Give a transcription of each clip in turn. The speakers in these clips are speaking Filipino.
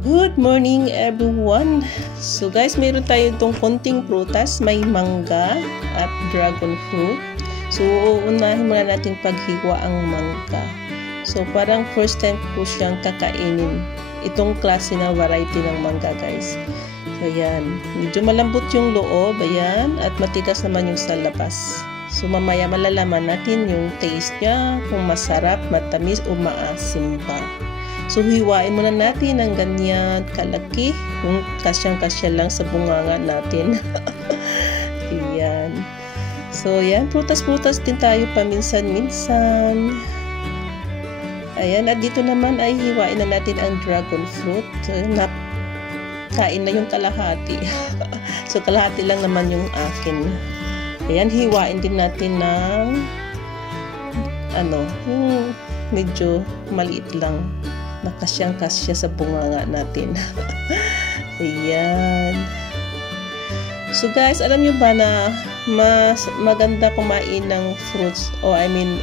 Good morning everyone! So guys, meron tayo itong konting prutas. May mangga at dragon fruit. So unahin muna natin paghiwa ang mangga. So parang first time ko siyang kakainin. Itong klase na variety ng mangga guys. So ayan, medyo malambot yung loob, ayan, at matigas naman yung sa labas. So mamaya malalaman natin yung taste niya, kung masarap, matamis o maasim pa. So, hiwain muna natin ng ganyan kalaki. Kung kasyang-kasya lang sa bunganga natin. Ayan. So, ayan. Prutas-prutas din tayo paminsan-minsan. Ayan. At dito naman ay hiwain na natin ang dragon fruit. So, kain na yung kalahati. So, kalahati lang naman yung akin. Ayan. Hiwain din natin ng medyo maliit lang. Nakasyang-kasya sa bunganga natin. Ayan. So guys, alam nyo ba na mas maganda kumain ng fruits, or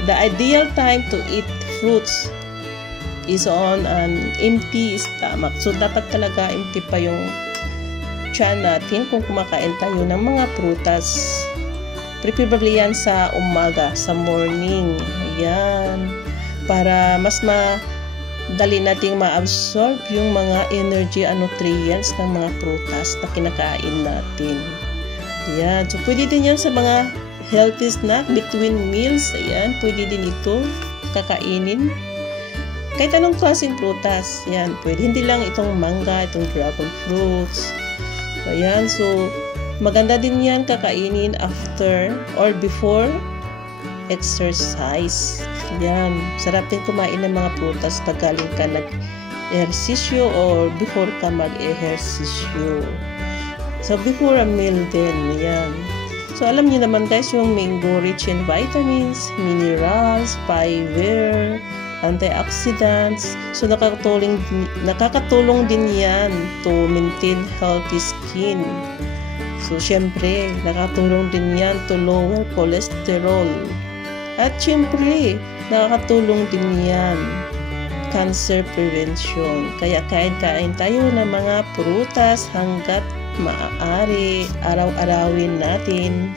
the ideal time to eat fruits is on an empty stomach. So dapat talaga empty pa yung tiyan natin kung kumakain tayo ng mga prutas. Preferably yan sa umaga, sa morning. Ayan. Para mas dali nating ma-absorb yung mga energy and nutrients ng mga prutas na kinakain natin. Ayan. So, pwede din yan sa mga healthy snack between meals. Ayan. Pwede din ito kakainin. Kahit anong klaseng prutas. Ayan. Pwede. Hindi lang itong mangga, itong dragon fruits. So, ayan. So, maganda din yan kakainin after or before exercise. Yan. Sarap din kumain ng mga prutas pag galing ka nag-ehersisyo or before ka mag-ehersisyo. So, before a meal din. Yan. So, alam niyo naman guys, yung mango rich in vitamins, minerals, fiber, antioxidants. So, nakakatulong din yan to maintain healthy skin. So, syempre, nakakatulong din yan to lower cholesterol. At syempre, nakakatulong din yan cancer prevention. Kaya kain-kain tayo ng mga prutas hanggat maaari, araw-arawin natin.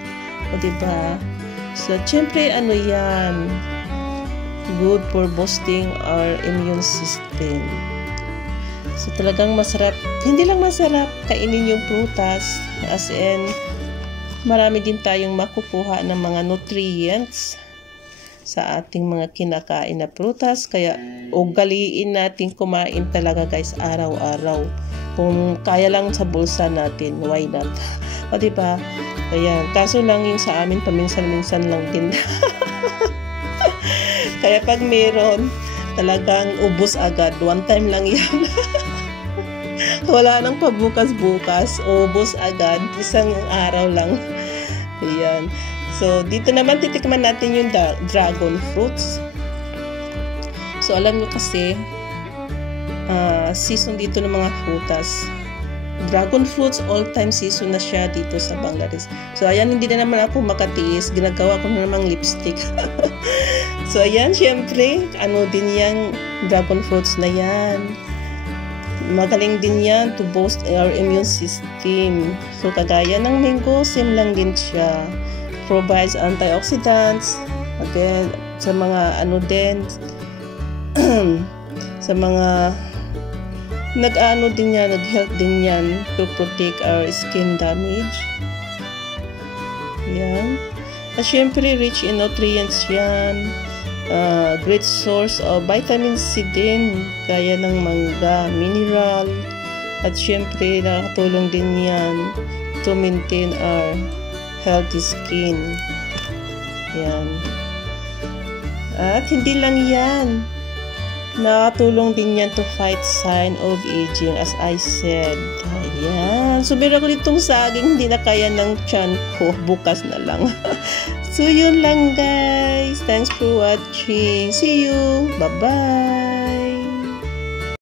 O diba? So, syempre, yan? Good for boosting our immune system. So, talagang masarap. Hindi lang masarap kainin yung prutas. As in, marami din tayong makukuha ng mga nutrients sa ating mga kinakain na prutas. Kaya ugaliin natin kumain talaga guys araw-araw. Kung kaya lang sa bulsa natin, why not? O diba? Ayan. Kaso lang yung sa amin paminsan-minsan lang din. Kaya pag meron, talagang ubos agad. One time lang yan. Wala nang pabukas-bukas. Ubos agad. Isang araw lang. Ayan. So, dito naman titikman natin yung dragon fruits. So, alam nyo kasi, season dito ng mga frutas. Dragon fruits, all-time season na siya dito sa Bangladesh. So, ayan, hindi na naman ako makatiis. Ginagawa ko na namang lipstick. So, ayan, syempre, din yung dragon fruits na yan. Magaling din yan to boost our immune system. So, kagaya ng mango, same lang din siya. Provides antioxidants. Again, sa mga din, sa mga nag-health din yan to protect our skin damage. Yan. At syempre, rich in nutrients yan. Great source of vitamin C din, kaya ng mangga, mineral. At syempre, nakatulong din yan to maintain our healthy skin. Yan. At hindi lang yan. Nakatulong din yan to fight sign of aging, as I said. Ayan. So, meron ko ditong saging, hindi na kaya ng tiyan ko. Bukas na lang. So, yun lang guys. Thanks for watching. See you. Bye-bye.